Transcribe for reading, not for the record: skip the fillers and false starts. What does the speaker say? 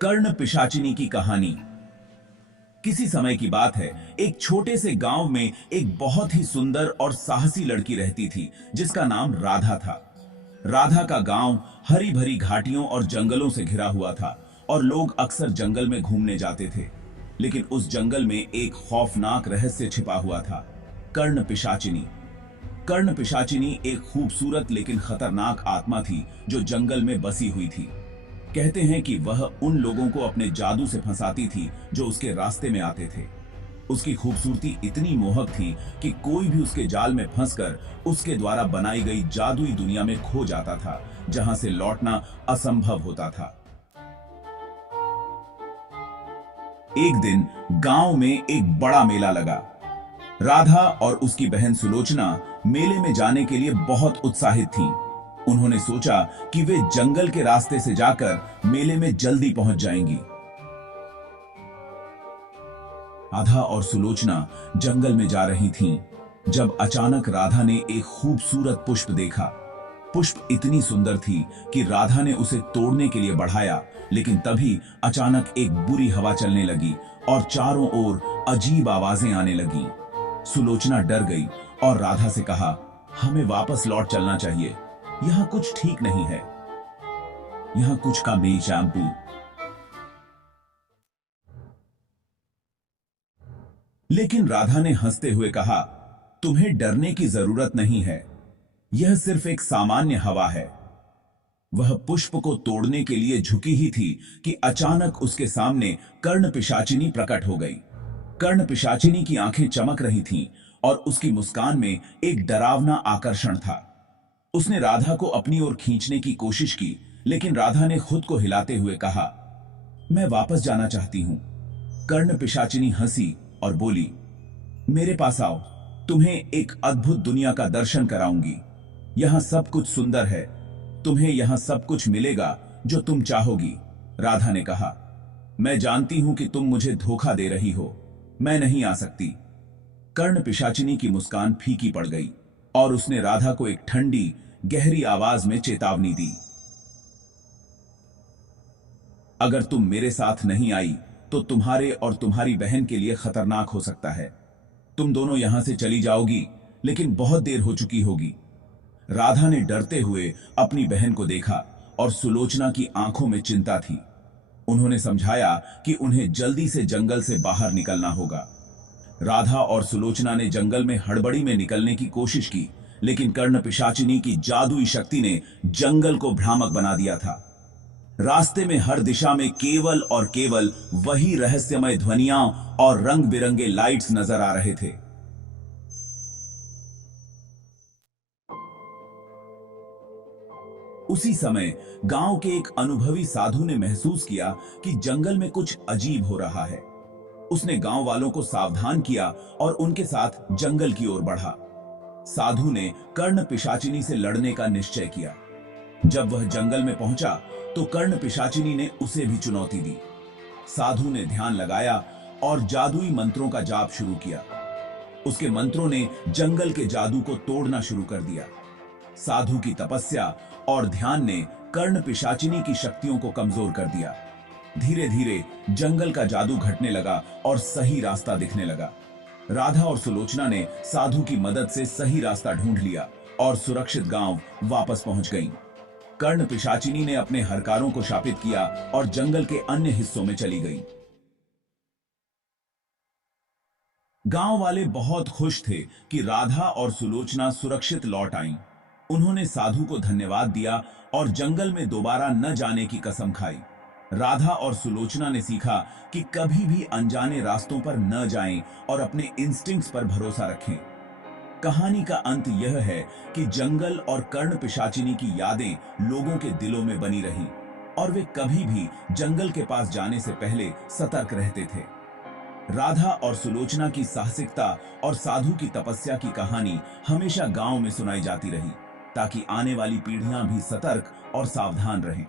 कर्ण पिशाचिनी की कहानी। किसी समय की बात है, एक छोटे से गांव में एक बहुत ही सुंदर और साहसी लड़की रहती थी जिसका नाम राधा था। राधा का गांव हरी भरी घाटियों और जंगलों से घिरा हुआ था और लोग अक्सर जंगल में घूमने जाते थे। लेकिन उस जंगल में एक खौफनाक रहस्य छिपा हुआ था, कर्ण पिशाचिनी। कर्ण पिशाचिनी एक खूबसूरत लेकिन खतरनाक आत्मा थी जो जंगल में बसी हुई थी। कहते हैं कि वह उन लोगों को अपने जादू से फंसाती थी जो उसके रास्ते में आते थे। उसकी खूबसूरती इतनी मोहक थी कि कोई भी उसके जाल में फंसकर उसके द्वारा बनाई गई जादुई दुनिया में खो जाता था, जहां से लौटना असंभव होता था। एक दिन गांव में एक बड़ा मेला लगा। राधा और उसकी बहन सुलोचना मेले में जाने के लिए बहुत उत्साहित थीं। उन्होंने सोचा कि वे जंगल के रास्ते से जाकर मेले में जल्दी पहुंच जाएंगी। राधा और सुलोचना जंगल में जा रही थीं, जब अचानक राधा ने एक खूबसूरत पुष्प देखा। पुष्प इतनी सुंदर थी कि राधा ने उसे तोड़ने के लिए बढ़ाया, लेकिन तभी अचानक एक बुरी हवा चलने लगी और चारों ओर अजीब आवाजें आने लगीं। सुलोचना डर गई और राधा से कहा, हमें वापस लौट चलना चाहिए, यहां कुछ ठीक नहीं है। यहां कुछ का बी शैम्पू। लेकिन राधा ने हंसते हुए कहा, तुम्हें डरने की जरूरत नहीं है, यह सिर्फ एक सामान्य हवा है। वह पुष्प को तोड़ने के लिए झुकी ही थी कि अचानक उसके सामने कर्ण पिशाचिनी प्रकट हो गई। कर्ण पिशाचिनी की आंखें चमक रही थीं और उसकी मुस्कान में एक डरावना आकर्षण था। उसने राधा को अपनी ओर खींचने की कोशिश की, लेकिन राधा ने खुद को हिलाते हुए कहा, मैं वापस जाना चाहती हूं। कर्ण पिशाचिनी हंसी और बोली, मेरे पास आओ, तुम्हें एक अद्भुत दुनिया का दर्शन कराऊंगी। यहां सब कुछ सुंदर है, तुम्हें यहां सब कुछ मिलेगा जो तुम चाहोगी। राधा ने कहा, मैं जानती हूं कि तुम मुझे धोखा दे रही हो, मैं नहीं आ सकती। कर्ण पिशाचिनी की मुस्कान फीकी पड़ गई और उसने राधा को एक ठंडी गहरी आवाज में चेतावनी दी, अगर तुम मेरे साथ नहीं आई तो तुम्हारे और तुम्हारी बहन के लिए खतरनाक हो सकता है। तुम दोनों यहां से चली जाओगी, लेकिन बहुत देर हो चुकी होगी। राधा ने डरते हुए अपनी बहन को देखा और सुलोचना की आंखों में चिंता थी। उन्होंने समझाया कि उन्हें जल्दी से जंगल से बाहर निकलना होगा। राधा और सुलोचना ने जंगल में हड़बड़ी में निकलने की कोशिश की, लेकिन कर्ण पिशाचिनी की जादुई शक्ति ने जंगल को भ्रामक बना दिया था। रास्ते में हर दिशा में केवल और केवल वही रहस्यमय ध्वनियां और रंग बिरंगे लाइट्स नजर आ रहे थे। उसी समय गांव के एक अनुभवी साधु ने महसूस किया कि जंगल में कुछ अजीब हो रहा है। उसने गांव वालों को सावधान किया और उनके साथ जंगल की ओर बढ़ा। साधु ने कर्ण पिशाचिनी से लड़ने का निश्चय किया। जब वह जंगल में पहुंचा तो कर्ण पिशाचिनी ने उसे भी चुनौती दी। साधु ने ध्यान लगाया और जादुई मंत्रों का जाप शुरू किया। उसके मंत्रों ने जंगल के जादू को तोड़ना शुरू कर दिया। साधु की तपस्या और ध्यान ने कर्ण पिशाचिनी की शक्तियों को कमजोर कर दिया। धीरे धीरे जंगल का जादू घटने लगा और सही रास्ता दिखने लगा। राधा और सुलोचना ने साधु की मदद से सही रास्ता ढूंढ लिया और सुरक्षित गांव वापस पहुंच गईं। कर्ण पिशाचिनी ने अपने हरकारों को शापित किया और जंगल के अन्य हिस्सों में चली गई। गांव वाले बहुत खुश थे कि राधा और सुलोचना सुरक्षित लौट आईं। उन्होंने साधु को धन्यवाद दिया और जंगल में दोबारा न जाने की कसम खाई। राधा और सुलोचना ने सीखा कि कभी भी अनजाने रास्तों पर न जाएं और अपने इंस्टिंक्ट्स पर भरोसा रखें। कहानी का अंत यह है कि जंगल और कर्ण पिशाचिनी की यादें लोगों के दिलों में बनी रहीं और वे कभी भी जंगल के पास जाने से पहले सतर्क रहते थे। राधा और सुलोचना की साहसिकता और साधु की तपस्या की कहानी हमेशा गांव में सुनाई जाती रही, ताकि आने वाली पीढ़ियां भी सतर्क और सावधान रहें।